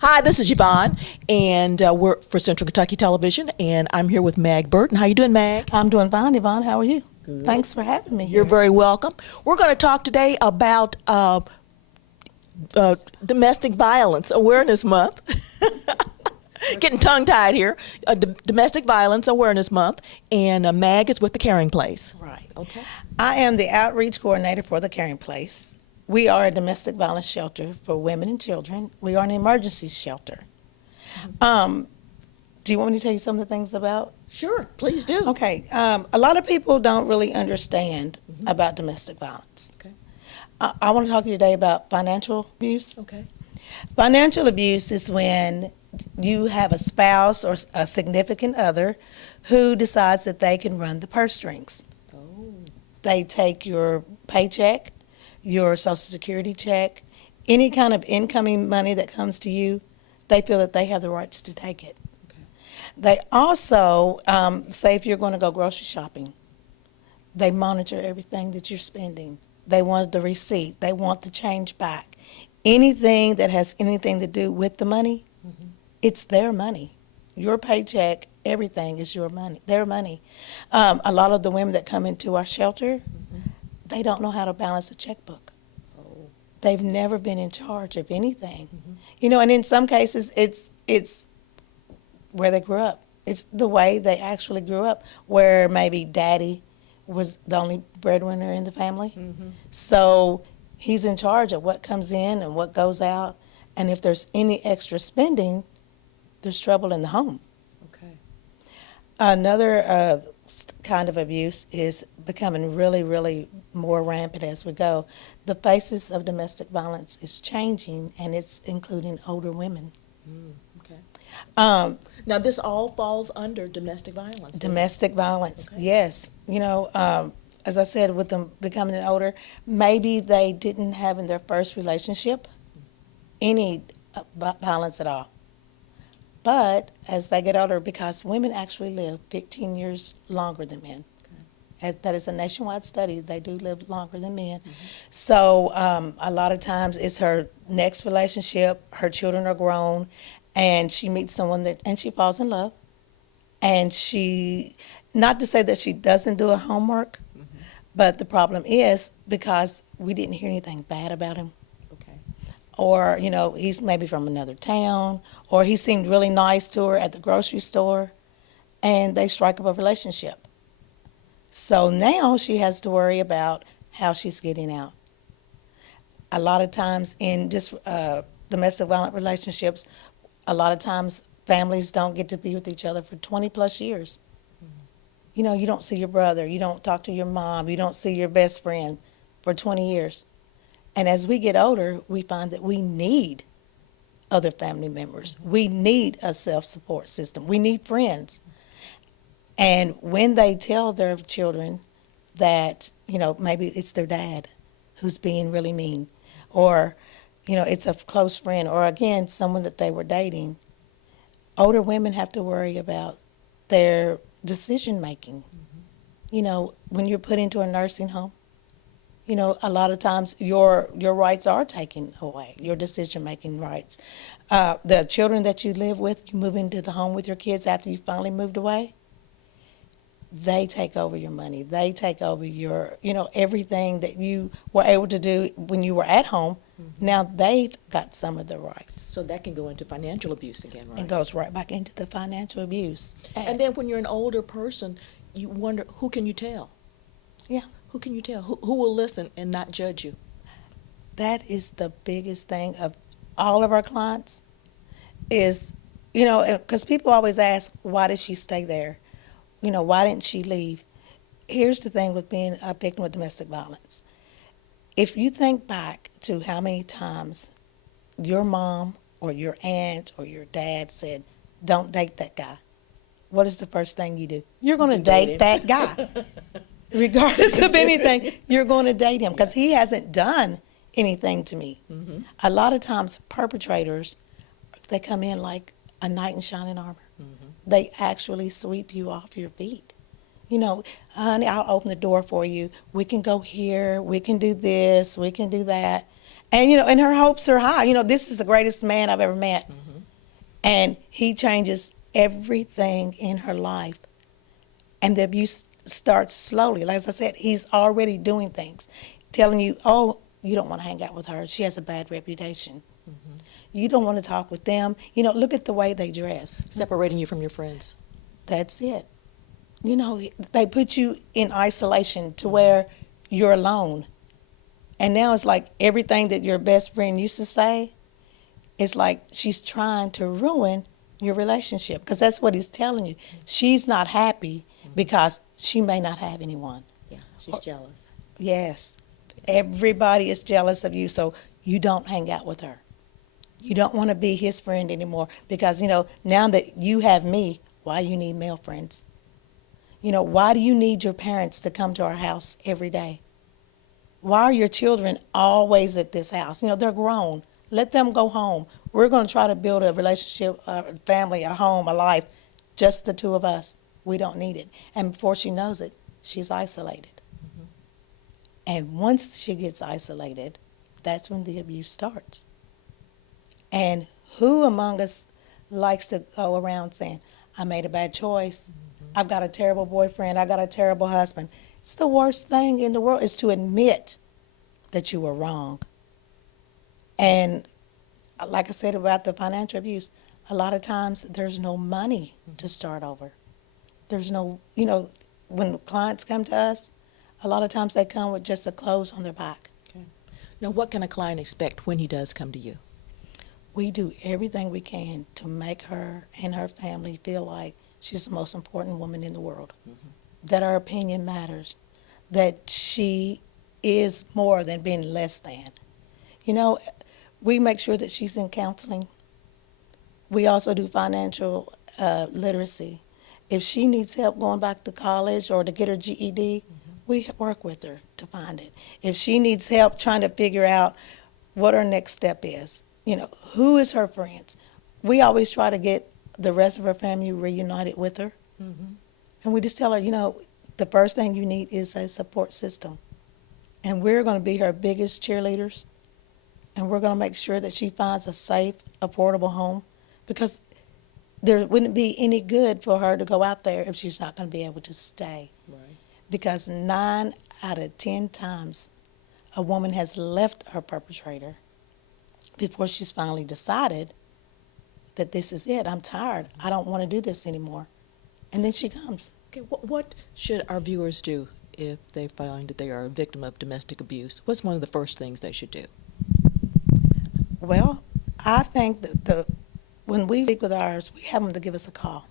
Hi, this is Yvonne, and we're for Central Kentucky Television, and I'm here with Mag Burton. How you doing, Mag? I'm doing fine, Yvonne. How are you? Good. Thanks for having me You're here. very welcome. We're going to talk today about Domestic Violence Awareness Month. Getting tongue-tied here. Domestic Violence Awareness Month, and Mag is with the Caring Place. Right. Okay. I am the outreach coordinator for the Caring Place. We are a domestic violence shelter for women and children. We are an emergency shelter. Do you want me to tell you some of the things about? Sure, please do. Okay. A lot of people don't really understand about domestic violence. Okay. I want to talk to you today about financial abuse. Okay. Financial abuse is when you have a spouse or a significant other who decides that they can run the purse strings. Oh. They take your paycheck, your Social Security check, any kind of incoming money that comes to you, they feel that they have the rights to take it. Okay. They also, say if you're going to go grocery shopping, they monitor everything that you're spending. They want the receipt. They want the change back. Anything that has anything to do with the money, it's their money. Your paycheck, everything is your money, their money. A lot of the women that come into our shelter, they don't know how to balance a checkbook. Oh. They've never been in charge of anything. You know, and in some cases, it's where they grew up. It's the way they actually grew up, where maybe daddy was the only breadwinner in the family. So he's in charge of what comes in and what goes out. And if there's any extra spending, there's trouble in the home. Okay. Another kind of abuse is becoming really, really more rampant as we go. The faces of domestic violence is changing, and it's including older women. Okay. Now, this all falls under domestic violence. Domestic violence, Okay. yes. You know, as I said, with them becoming older, maybe they didn't have in their first relationship any violence at all. But as they get older, because women actually live 15 years longer than men. That is a nationwide study. They do live longer than men. So a lot of times it's her next relationship, her children are grown, and she meets someone and she falls in love. And she, not to say that she doesn't do her homework, but the problem is because we didn't hear anything bad about him. Okay. Or, you know, he's maybe from another town, or he seemed really nice to her at the grocery store, and they strike up a relationship. So now she has to worry about how she's getting out. A lot of times in just domestic violent relationships, a lot of times families don't get to be with each other for 20 plus years. You know, you don't see your brother, you don't talk to your mom, you don't see your best friend for 20 years. And as we get older, we find that we need other family members. We need a self-support system. We need friends. And when they tell their children that, you know, maybe it's their dad who's being really mean, or, you know, it's a close friend, or again, someone that they were dating, older women have to worry about their decision making. You know, when you're put into a nursing home, you know, a lot of times your rights are taken away, your decision-making rights. The children that you live with, you move into the home with your kids after you finally moved away, they take over your money. They take over your, you know, everything that you were able to do when you were at home. Now they've got some of the rights. So that can go into financial abuse again, right? It goes right back into the financial abuse. And then when you're an older person, you wonder, who can you tell? Yeah. Who can you tell? Who will listen and not judge you? That is the biggest thing of all of our clients is, you know, because people always ask, why did she stay there? You know, why didn't she leave? Here's the thing with being a victim of domestic violence. If you think back to how many times your mom or your aunt or your dad said, don't date that guy, what is the first thing you do? You're going to date that guy. Regardless of anything, you're going to date him because he hasn't done anything to me. A lot of times perpetrators, they come in like a knight in shining armor. They actually sweep you off your feet. You know, honey, I'll open the door for you. We can go here. We can do this. We can do that. And, you know, and her hopes are high. You know, this is the greatest man I've ever met. And he changes everything in her life. And the abuse starts slowly. Like I said, he's already doing things, telling you, oh, you don't want to hang out with her. She has a bad reputation. You don't want to talk with them. You know, look at the way they dress. Separating you from your friends. That's it. You know, they put you in isolation to where you're alone. And now it's like everything that your best friend used to say, it's like she's trying to ruin your relationship, because that's what he's telling you. She's not happy because she may not have anyone. Yeah, she's jealous. Yes. Everybody is jealous of you, so you don't hang out with her. You don't want to be his friend anymore because, you know, now that you have me, why do you need male friends? You know, why do you need your parents to come to our house every day? Why are your children always at this house? You know, they're grown. Let them go home. We're going to try to build a relationship, a family, a home, a life, just the two of us. We don't need it. And before she knows it, she's isolated. And once she gets isolated, that's when the abuse starts. And who among us likes to go around saying, I made a bad choice, I've got a terrible boyfriend, I got a terrible husband? It's the worst thing in the world is to admit that you were wrong. And like I said about the financial abuse, a lot of times there's no money to start over. There's no, you know, when clients come to us, a lot of times they come with just the clothes on their back. Okay. Now, what can a client expect when he does come to you? We do everything we can to make her and her family feel like she's the most important woman in the world, that her opinion matters, that she is more than being less than. You know, we make sure that she's in counseling. We also do financial literacy. If she needs help going back to college or to get her GED, we work with her to find it. If she needs help trying to figure out what her next step is, you know, who is her friends, we always try to get the rest of her family reunited with her. And we just tell her, you know, the first thing you need is a support system. And we're going to be her biggest cheerleaders. And we're going to make sure that she finds a safe, affordable home, because there wouldn't be any good for her to go out there if she's not going to be able to stay. Right. Because 9 out of 10 times a woman has left her perpetrator before she's finally decided that this is it. I'm tired. I don't want to do this anymore. And then she comes. Okay, what should our viewers do if they find that they are a victim of domestic abuse? What's one of the first things they should do? Well, I think that when we speak with ours, we have them to give us a call.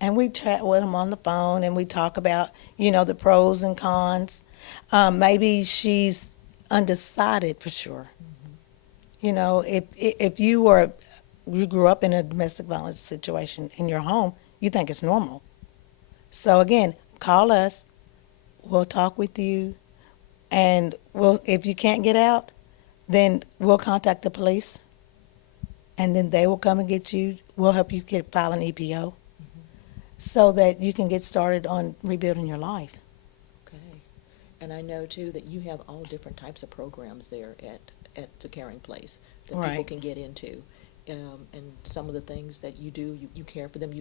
And we chat with them on the phone, and we talk about, you know, the pros and cons. Maybe she's undecided for sure. You know, if you grew up in a domestic violence situation in your home, you think it's normal. So again, call us. We'll talk with you, and if you can't get out, then we'll contact the police, and then they will come and get you. We'll help you file an EPO, so that you can get started on rebuilding your life. Okay. And I know, too, that you have all different types of programs there at the Caring Place that people Right. can get into. And some of the things that you do, you care for them.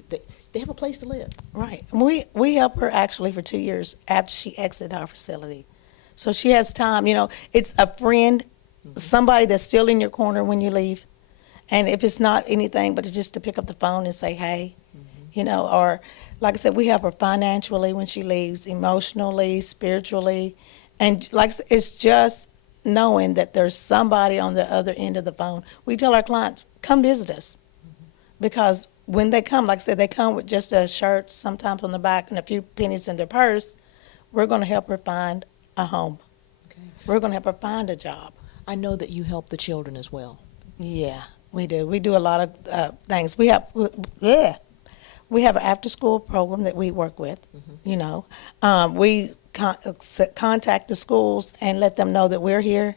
They have a place to live. Right. And we help her actually for 2 years after she exited our facility. So she has time, you know, it's a friend, somebody that's still in your corner when you leave. And if it's not anything but just to pick up the phone and say, hey, you know, or like I said, we help her financially when she leaves, emotionally, spiritually. And like I said, it's just knowing that there's somebody on the other end of the phone. We tell our clients, come visit us. Because when they come, like I said, they come with just a shirt, sometimes on the back, and a few pennies in their purse. We're going to help her find a home. Okay. We're going to help her find a job. I know that you help the children as well. Yeah, we do. We do a lot of things. We have an after-school program that we work with, you know. We contact the schools and let them know that we're here.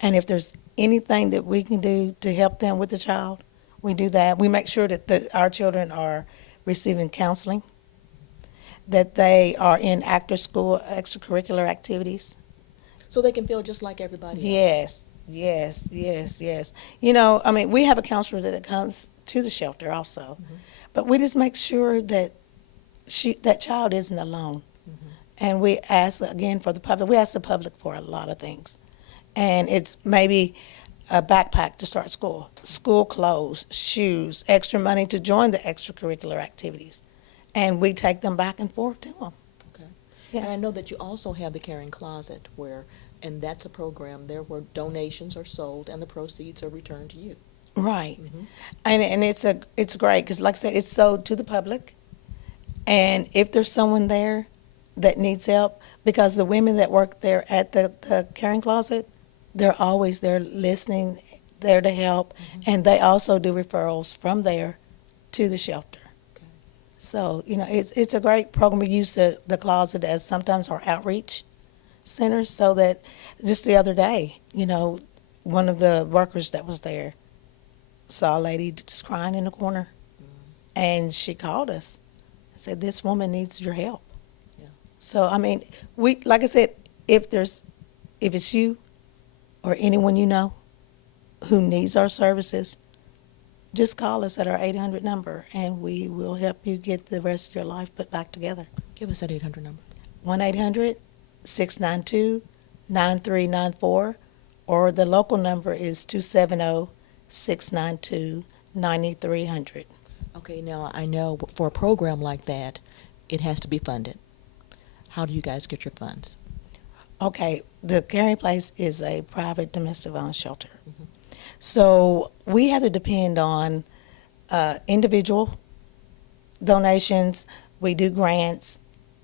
And if there's anything that we can do to help them with the child, we do that. We make sure that our children are receiving counseling, that they are in after-school extracurricular activities. So they can feel just like everybody else. Yes, Yes, yes, yes. You know, I mean, we have a counselor that comes to the shelter also, but we just make sure that that child isn't alone. And we ask again for the public. We ask the public for a lot of things, and it's maybe a backpack to start school, school clothes, shoes, extra money to join the extracurricular activities, and we take them back and forth to them. Okay. Yeah. And I know that you also have the Caring Closet where, and that's a program there where donations are sold and the proceeds are returned to you. Right, and it's great because, like I said, it's sold to the public, and if there's someone there that needs help, because the women that work there at the caring closet, they're always there listening, there to help, and they also do referrals from there to the shelter. Okay. So, you know, it's a great program. We use the closet as sometimes our outreach center, so that just the other day, you know, one of the workers that was there saw a lady just crying in the corner, and she called us and said, "This woman needs your help." Yeah. So, I mean, we, like I said, if it's you or anyone you know who needs our services, just call us at our 800 number, and we will help you get the rest of your life put back together. Give us that 800 number. 1-800-692-9394, or the local number is 270-692-9300. Okay, now I know for a program like that, it has to be funded. How do you guys get your funds? Okay, the Caring Place is a private domestic violence shelter. So we have to depend on individual donations, we do grants,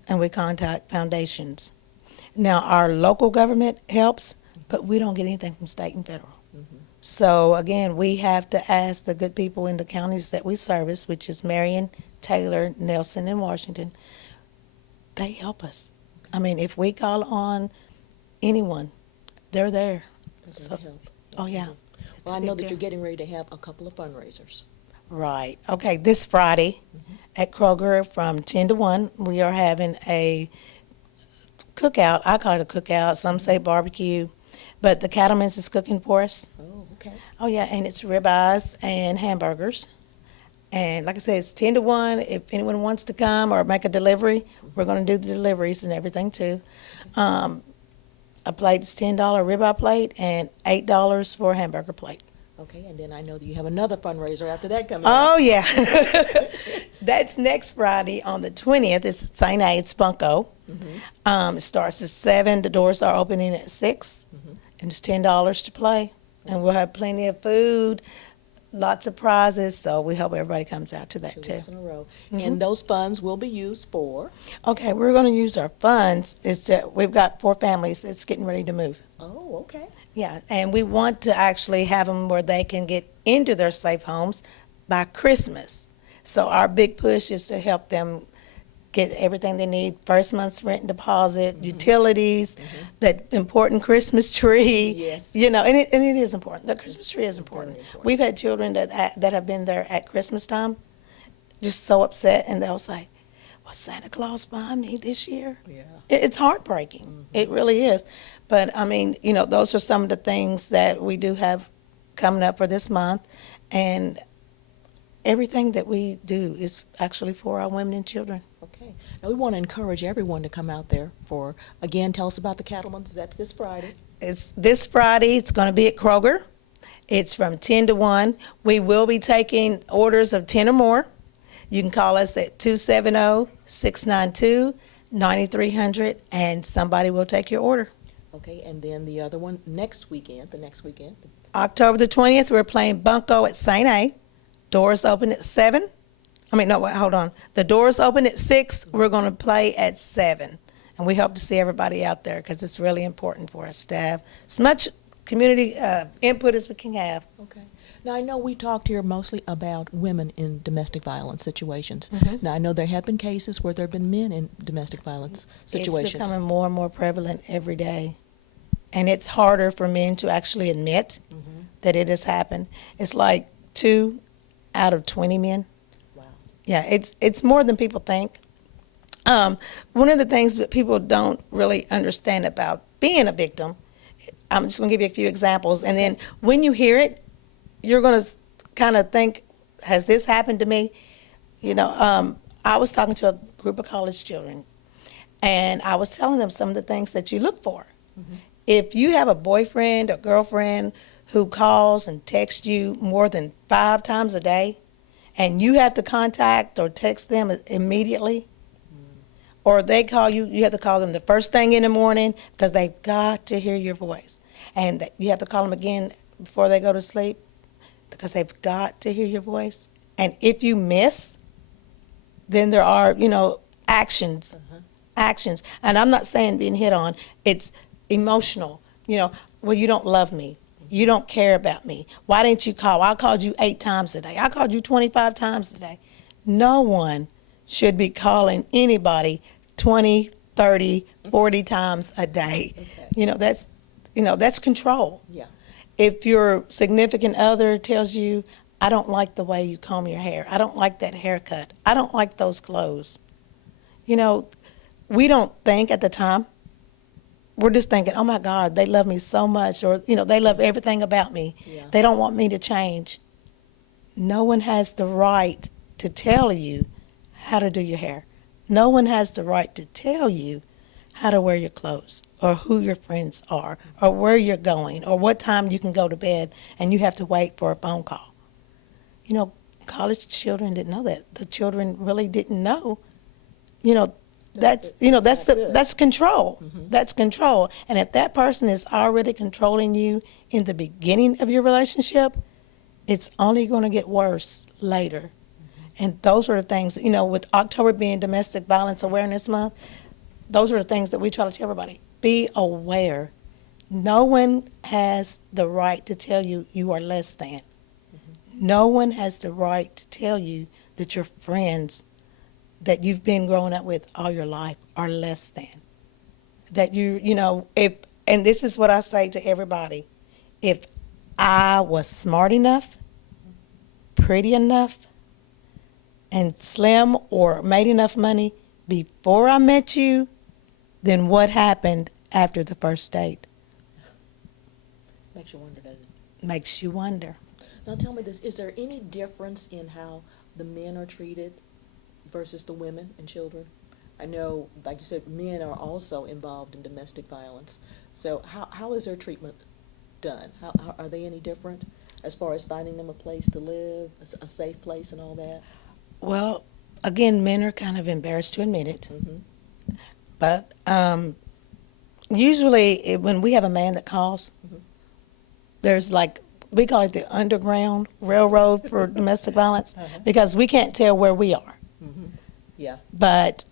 and we contact foundations. Now, our local government helps, but we don't get anything from state and federal. So again, we have to ask the good people in the counties that we service, which is Marion, Taylor, Nelson, and Washington. They help us. I mean, if we call on anyone, they're there. That's So, help. oh yeah. It's Well, a I know big that you're deal. getting ready to have a couple of fundraisers. Right. Okay, this Friday at Kroger from 10 to 1, we are having a cookout. I call it a cookout. Some say barbecue. But the Cattleman's is cooking for us. Oh, okay. Oh, yeah, and it's ribeyes and hamburgers. And like I said, it's 10 to 1. If anyone wants to come or make a delivery, we're going to do the deliveries and everything, too. A plate is $10 ribeye plate and $8 for a hamburger plate. Okay, and then I know that you have another fundraiser after that coming up. Oh, yeah. That's next Friday on the 20th. It's St. A. It's Bunko. It starts at 7. The doors are opening at 6. And it's $10 to play. And we'll have plenty of food, lots of prizes. So we hope everybody comes out to that, 2 too. weeks in a row. And those funds will be used for? Okay, we're going to use our funds. We've got 4 families that's getting ready to move. Oh, okay. Yeah, and we want to actually have them where they can get into their safe homes by Christmas. So our big push is to help them get everything they need, first month's rent and deposit, utilities, that important Christmas tree. Yes. You know, and it is important. The Christmas tree is important. Very important. We've had children that have been there at Christmas time, just so upset, and they'll say, "Was Santa Claus behind me this year?" Yeah. It's heartbreaking. It really is. But, I mean, you know, those are some of the things that we do have coming up for this month. And everything that we do is actually for our women and children. Okay. Now, we want to encourage everyone to come out there for, again, tell us about the Cattleman's. That's this Friday. It's this Friday. It's going to be at Kroger. It's from 10 to 1. We will be taking orders of 10 or more. You can call us at 270-692-9300, and somebody will take your order. Okay, and then the other one, the next weekend. October the 20th, we're playing Bunko at St. A. Doors open at 7. Hold on. The doors open at 6. We're going to play at 7. And we hope to see everybody out there because it's really important for our staff. As much community input as we can have. Okay. Now, I know we talked here mostly about women in domestic violence situations. Now, I know there have been cases where there have been men in domestic violence situations. It's becoming more and more prevalent every day. And it's harder for men to actually admit that it has happened. It's like 2 out of 20 men. Wow. Yeah, it's more than people think. One of the things that people don't really understand about being a victim, I'm just going to give you a few examples. And then when you hear it, you're going to kind of think, has this happened to me? You know, I was talking to a group of college children, and I was telling them some of the things that you look for. Mm-hmm. If you have a boyfriend or girlfriend who calls and texts you more than 5 times a day, and you have to contact or text them immediately, or they call you, you have to call them the first thing in the morning because they've got to hear your voice. And you have to call them again before they go to sleep because they've got to hear your voice. And if you miss, then there are, you know, actions. Actions. And I'm not saying being hit on, it's emotional. You know, well, you don't love me. You don't care about me. Why didn't you call? I called you 8 times a day. I called you 25 times a day. No one should be calling anybody 20, 30, 40 times a day. Okay. That's control. Yeah. If your significant other tells you, I don't like the way you comb your hair. I don't like that haircut. I don't like those clothes. You know, we don't think at the time. We're just thinking, oh my God, they love me so much, or, you know, they love everything about me. Yeah. They don't want me to change. No one has the right to tell you how to do your hair. No one has the right to tell you how to wear your clothes, or who your friends are, or where you're going, or what time you can go to bed and you have to wait for a phone call. You know, college children didn't know that. The children really didn't know. You know, that's control. Mm-hmm. That's control. And if that person is already controlling you in the beginning of your relationship, it's only going to get worse later. Mm-hmm. And those are the things, you know, with October being Domestic Violence Awareness Month, those are the things that we try to tell everybody. Be aware. No one has the right to tell you you are less than. Mm-hmm. No one has the right to tell you that your friends that you've been growing up with all your life are less than. That you know, and this is what I say to everybody, if I was smart enough, pretty enough, and slim or made enough money before I met you, then what happened after the first date? Makes you wonder, doesn't it? Makes you wonder. Now tell me this, is there any difference in how the men are treated versus the women and children? I know, like you said, men are also involved in domestic violence. So how is their treatment done? How are they any different as far as finding them a place to live, a safe place and all that? Well, again, men are kind of embarrassed to admit it. Mm-hmm. But usually when we have a man that calls, mm-hmm. there's like, we call it the underground railroad for domestic violence, uh-huh. because we can't tell where we are. Mm-hmm. Yeah. But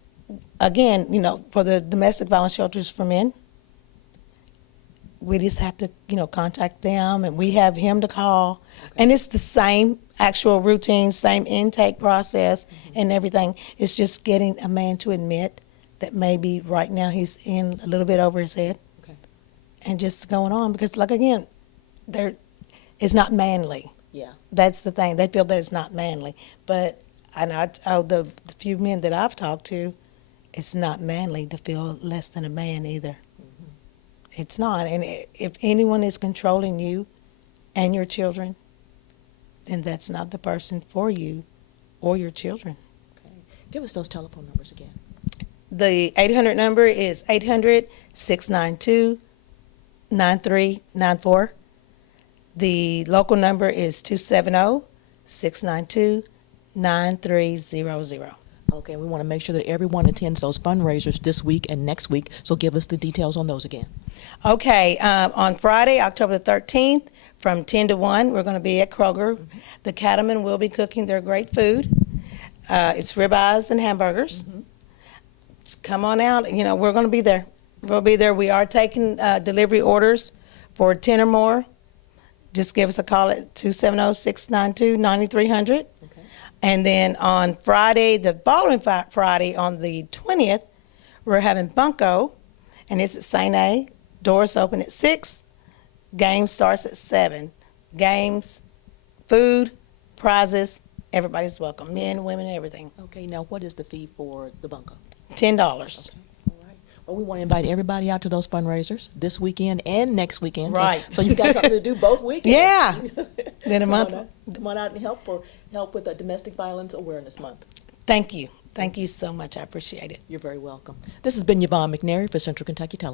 again, you know, for the domestic violence shelters for men, we just have to, you know, contact them, and we have him to call. Okay. And it's the same actual routine, same intake process, mm-hmm. and everything. It's just getting a man to admit that maybe right now he's in a little bit over his head. Okay. And just going on, because like again, it's not manly. Yeah. That's the thing. They feel that it's not manly. But the few men that I've talked to, it's not manly to feel less than a man either. Mm-hmm. It's not. And if anyone is controlling you and your children, then that's not the person for you or your children. Okay. Give us those telephone numbers again. The 800 number is 800-692-9394. The local number is 270-692-9300. Okay, we want to make sure that everyone attends those fundraisers this week and next week, so give us the details on those again. Okay, on Friday, October the 13th, from 10 to 1, we're going to be at Kroger. Mm-hmm. The Cattlemen will be cooking their great food. It's ribeyes and hamburgers. Mm-hmm. Come on out. You know, we're going to be there. We'll be there. We are taking delivery orders for 10 or more. Just give us a call at 270-692-9300. Okay. And then on Friday, the following Friday, on the 20th, we're having Bunko, and it's at St. A. Doors open at 6. Game starts at 7. Games, food, prizes, everybody's welcome. Men, women, everything. Okay, now what is the fee for the Bunko? $10. Okay, all right. Well, Well, we want to invite everybody out to those fundraisers this weekend and next weekend. Right. So you've got something to do both weekends. Yeah. Then a month. Come on out and help with the Domestic Violence Awareness Month. Thank you. Thank you so much. I appreciate it. You're very welcome. This has been Yvonne McNary for Central Kentucky Television.